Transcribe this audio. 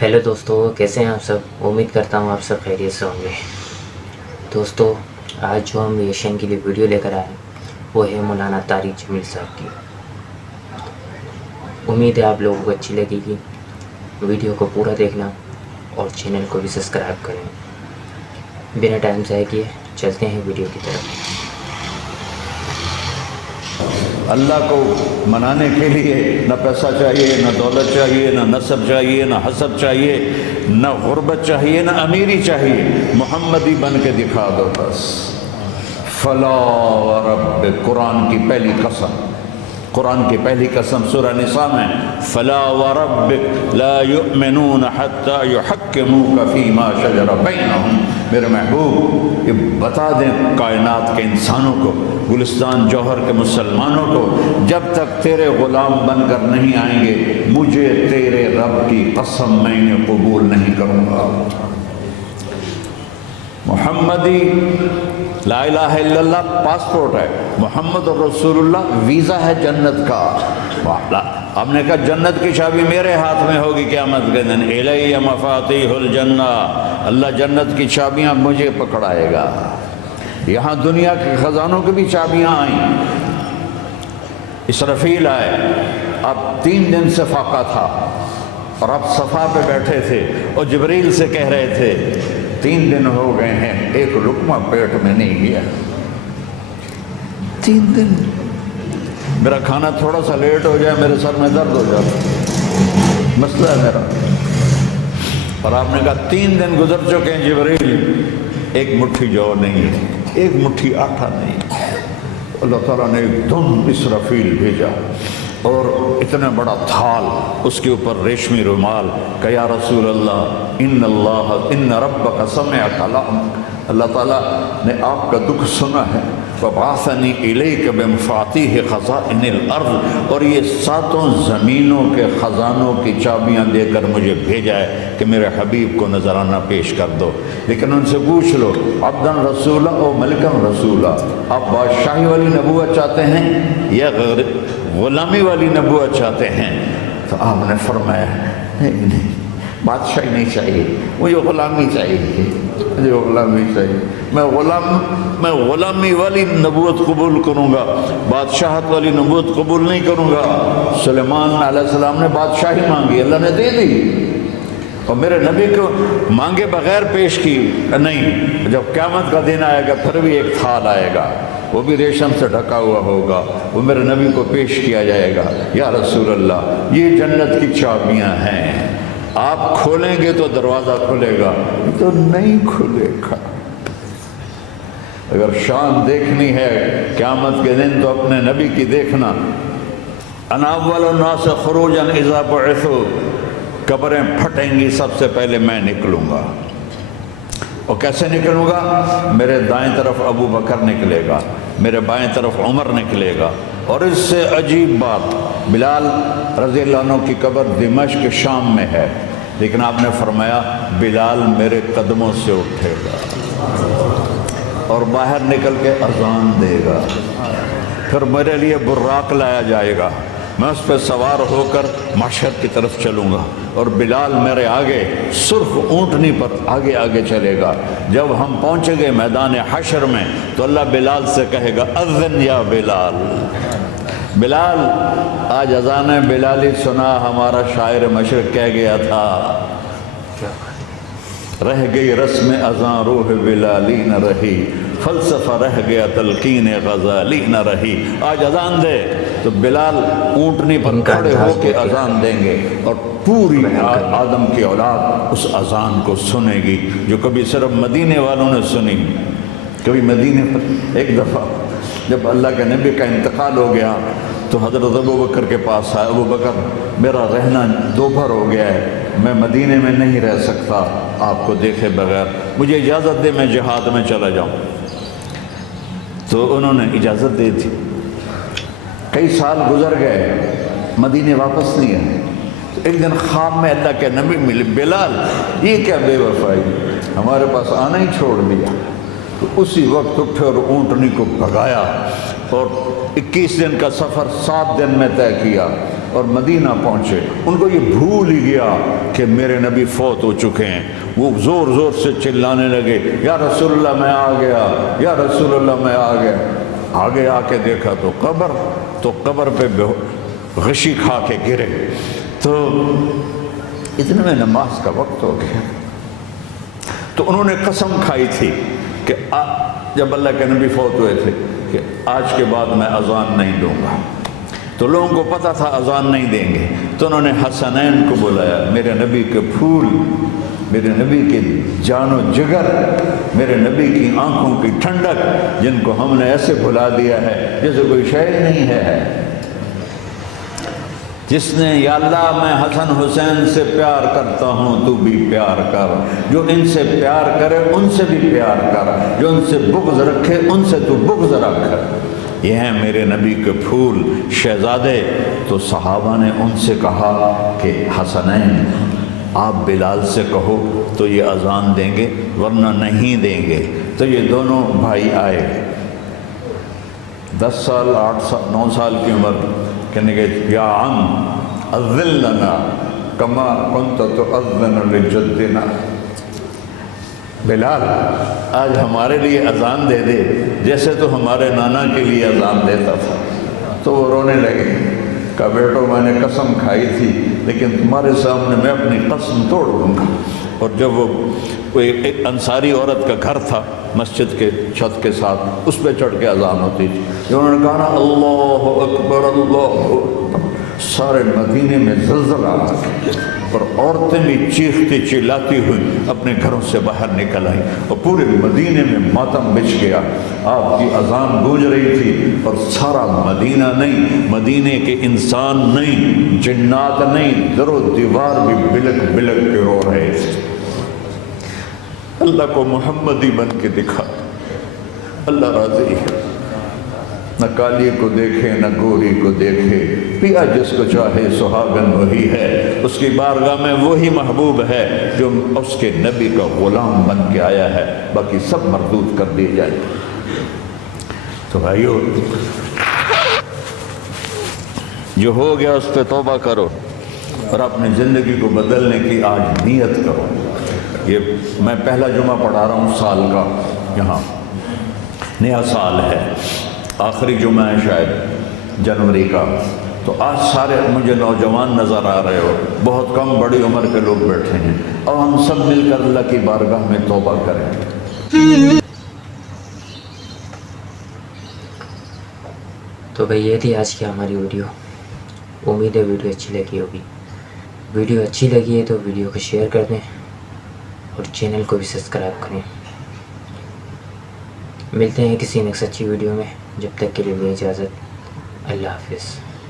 Hello دوستو، کیسے ہیں آپ سب؟ امید کرتا ہوں آپ سب خیریت سے ہوں گے۔ دوستو، آج جو ہم ایشین کے لیے ویڈیو لے کر آئے ہیں وہ ہے مولانا طارق جمیل صاحب کی۔ امید ہے آپ لوگوں کو اچھی لگے گی۔ ویڈیو کو پورا دیکھنا اور چینل کو بھی سبسکرائب کریں۔ بنا ٹائم ضائع کیے چلتے ہیں ویڈیو کی طرف۔ اللہ کو منانے کے لیے نہ پیسہ چاہیے، نہ دولت چاہیے، نہ نسب چاہیے، نہ حسب چاہیے، نہ غربت چاہیے، نہ امیری چاہیے۔ محمدی بن کے دکھا دو بس۔ فلا ورب، قرآن کی پہلی قسم، قرآن کی پہلی قسم سورہ نساء میں، فلا وربک لا یؤمنون حتی یحکموک فیما شجر بینہم۔ میرے محبوب، یہ بتا دیں کائنات کے انسانوں کو، گلستان جوہر کے مسلمانوں کو، جب تک تیرے غلام بن کر نہیں آئیں گے مجھے تیرے رب کی قسم میں انہیں قبول نہیں کروں گا۔ محمدی لا الہ الا اللہ پاسپورٹ ہے، محمد رسول اللہ ویزا ہے جنت کا۔ ہم نے کہا جنت کی چابی میرے ہاتھ میں ہوگی قیامت کے دن، الی مفاتیح الجنہ، اللہ جنت کی چابیاں مجھے پکڑائے گا۔ یہاں دنیا کے خزانوں کی بھی چابیاں آئیں۔ اسرافیل آئے، اب 3 دن سے فاقہ تھا اور اب صفا پہ بیٹھے تھے اور جبریل سے کہہ رہے تھے 3 دن ہو گئے ہیں ایک لقمہ پیٹ میں نہیں گیا۔ 3 دن میرا کھانا تھوڑا سا لیٹ ہو جائے میرے سر میں درد ہو جاتا، مسئلہ ہے میرا۔ اور آپ نے کہا 3 دن گزر چکے ہیں جبریل، ایک مٹھی جو نہیں ہے، ایک مٹھی آٹا نہیں۔ اللہ تعالیٰ نے ایک دم اسرافیل بھیجا اور اتنا بڑا تھال، اس کے اوپر ریشمی رومال، کہ یا رسول اللہ ان ربک سمع کلامک، اللہ تعالیٰ نے آپ کا دکھ سنا ہے، وبعثنی الیک بمفاتیح خزائن الارض، اور یہ 7 زمینوں کے خزانوں کی چابیاں دے کر مجھے بھیجا ہے کہ میرے حبیب کو نذرانہ پیش کر دو۔ لیکن ان سے پوچھ لو عبدن رسولہ او ملکن رسولہ، آپ بادشاہی والی نبوت چاہتے ہیں یا غلامی والی نبوت چاہتے ہیں؟ تو آپ نے فرمایا نہیں، بادشاہی نہیں چاہیے، مجھے غلامی چاہیے، مجھے غلامی چاہیے۔ میں غلامی والی نبوت قبول کروں گا، بادشاہت والی نبوت قبول نہیں کروں گا۔ سلیمان علیہ السلام نے بادشاہی مانگی، اللہ نے دے دی، اور میرے نبی کو مانگے بغیر پیش کی نہیں۔ جب قیامت کا دن آئے گا پھر بھی ایک تھال آئے گا، وہ بھی ریشم سے ڈھکا ہوا ہوگا، وہ میرے نبی کو پیش کیا جائے گا۔ یا رسول اللہ، یہ جنت کی چابیاں ہیں، آپ کھولیں گے تو دروازہ کھلے گا، تو نہیں کھلے گا۔ اگر شان دیکھنی ہے قیامت کے دن تو اپنے نبی کی دیکھنا۔ انا اول الناس خروجا اذا بعثوا، قبریں پھٹیں گی سب سے پہلے میں نکلوں گا۔ اور کیسے نکلوں گا؟ میرے دائیں طرف ابو بکر نکلے گا، میرے بائیں طرف عمر نکلے گا، اور اس سے عجیب بات، بلال رضی اللہ عنہ کی قبر دمشق شام میں ہے، لیکن آپ نے فرمایا بلال میرے قدموں سے اٹھے گا اور باہر نکل کے اذان دے گا، پھر میرے لیے براق لایا جائے گا، میں اس پہ سوار ہو کر محشر کی طرف چلوں گا، اور بلال میرے آگے سرخ اونٹنی پر آگے آگے چلے گا۔ جب ہم پہنچیں گے میدان حشر میں تو اللہ بلال سے کہے گا اذن یا بلال، بلال آج اذان بلالی سنا، ہمارا شاعر مشرق کہہ گیا تھا رہ گئی رسم اذان روح بلالی نہ رہی، فلسفہ رہ گیا تلقین غزالی نہ رہی۔ آج اذان دے تو بلال اونٹنی پر کھڑے ہو کے اذان دیں گے، اور پوری آدم کی اولاد اس اذان کو سنے گی جو کبھی صرف مدینے والوں نے سنی۔ کبھی مدینے پر ایک دفعہ جب اللہ کے نبی کا انتقال ہو گیا تو حضرت ابو بکر کے پاس آیا، ابو بکر میرا رہنا دوپہر ہو گیا ہے، میں مدینے میں نہیں رہ سکتا آپ کو دیکھے بغیر، مجھے اجازت دے میں جہاد میں چلا جاؤں۔ تو انہوں نے اجازت دے دی۔ کئی سال گزر گئے، مدینے واپس نہیں آئے۔ ایک دن خواب میں اللہ کے نبی ملے، بلال یہ کیا بے وفائی، ہمارے پاس آنا ہی چھوڑ دیا۔ تو اسی وقت اٹھے اور اونٹنی کو بھگایا، اور 21 دن کا سفر 7 دن میں طے کیا، اور مدینہ پہنچے، ان کو یہ بھول ہی گیا کہ میرے نبی فوت ہو چکے ہیں۔ وہ زور زور سے چلانے لگے، یا رسول اللہ میں آ گیا، یا رسول اللہ میں آ گیا۔ آگے آ کے دیکھا تو قبر پہ غشی کھا کے گرے۔ تو اتنے میں نماز کا وقت ہو گیا۔ تو انہوں نے قسم کھائی تھی کہ جب اللہ کے نبی فوت ہوئے تھے کہ آج کے بعد میں اذان نہیں دوں گا۔ تو لوگوں کو پتہ تھا اذان نہیں دیں گے، تو انہوں نے حسنین کو بلایا، میرے نبی کے پھول، میرے نبی کے جان و جگر، میرے نبی کی آنکھوں کی ٹھنڈک، جن کو ہم نے ایسے بھلا دیا ہے جیسے کوئی شے نہیں ہے۔ جس نے یا اللہ میں حسن حسین سے پیار کرتا ہوں تو بھی پیار کر، جو ان سے پیار کرے ان سے بھی پیار کر، جو ان سے بغض رکھے ان سے تو بغض رکھ۔ یہ ہیں میرے نبی کے پھول شہزادے۔ تو صحابہ نے ان سے کہا کہ حسنین آپ بلال سے کہو تو یہ اذان دیں گے ورنہ نہیں دیں گے۔ تو یہ دونوں بھائی آئے، 10 سال 8 سال 9 سال کی عمر، کہنے کہ یا عم اذن لنا کما کنت تؤذن لجدنا، بلال آج ہمارے لیے اذان دے دے جیسے تو ہمارے نانا کے لیے اذان دیتا تھا۔ تو وہ رونے لگے، کہا بیٹو میں نے قسم کھائی تھی لیکن تمہارے سامنے میں اپنی قسم توڑ دوں گا۔ اور جب وہ ایک انصاری عورت کا گھر تھا مسجد کے چھت کے ساتھ، اس پہ چڑھ کے اذان ہوتی تھی، جو انہوں نے کہا نا اللہ اکبر اللہ اکبر، سارے مدینے میں زلزلہ آ گیا اور عورتیں بھی چیختی چلاتی ہوئی اپنے گھروں سے باہر نکل آئیں اور پورے مدینے میں ماتم بچھ گیا۔ آپ کی اذان گونج رہی تھی اور سارا مدینہ نہیں، مدینے کے انسان نہیں، جنات نہیں، در و دیوار بھی بلک بلک کے رو رہے تھے۔ اللہ کو محمدی بن کے دکھا، اللہ راضی ہے، نہ کالی کو دیکھے نہ گوری کو دیکھے، پیا جس کو چاہے سہاگن وہی ہے، اس کی بارگاہ میں وہی محبوب ہے جو اس کے نبی کا غلام بن کے آیا ہے، باقی سب مردود کر دیے جائے۔ تو بھائیو جو ہو گیا اس پہ توبہ کرو اور اپنی زندگی کو بدلنے کی آج نیت کرو۔ یہ میں پہلا جمعہ پڑھا رہا ہوں سال کا، یہاں نیا سال ہے، آخری جمعہ ہے شاید جنوری کا، تو آج سارے مجھے نوجوان نظر آ رہے ہو، بہت کم بڑی عمر کے لوگ بیٹھے ہیں، اور ہم سب مل کر اللہ کی بارگاہ میں توبہ کریں۔ تو بھئی یہ تھی آج کی ہماری ویڈیو، امید ہے ویڈیو اچھی لگی ہوگی۔ ویڈیو اچھی لگی ہے تو ویڈیو کو شیئر کر دیں اور چینل کو بھی سبسکرائب کریں۔ ملتے ہیں کسی نیکسٹ اچھی ویڈیو میں، جب تک کے لیے اجازت، اللہ حافظ۔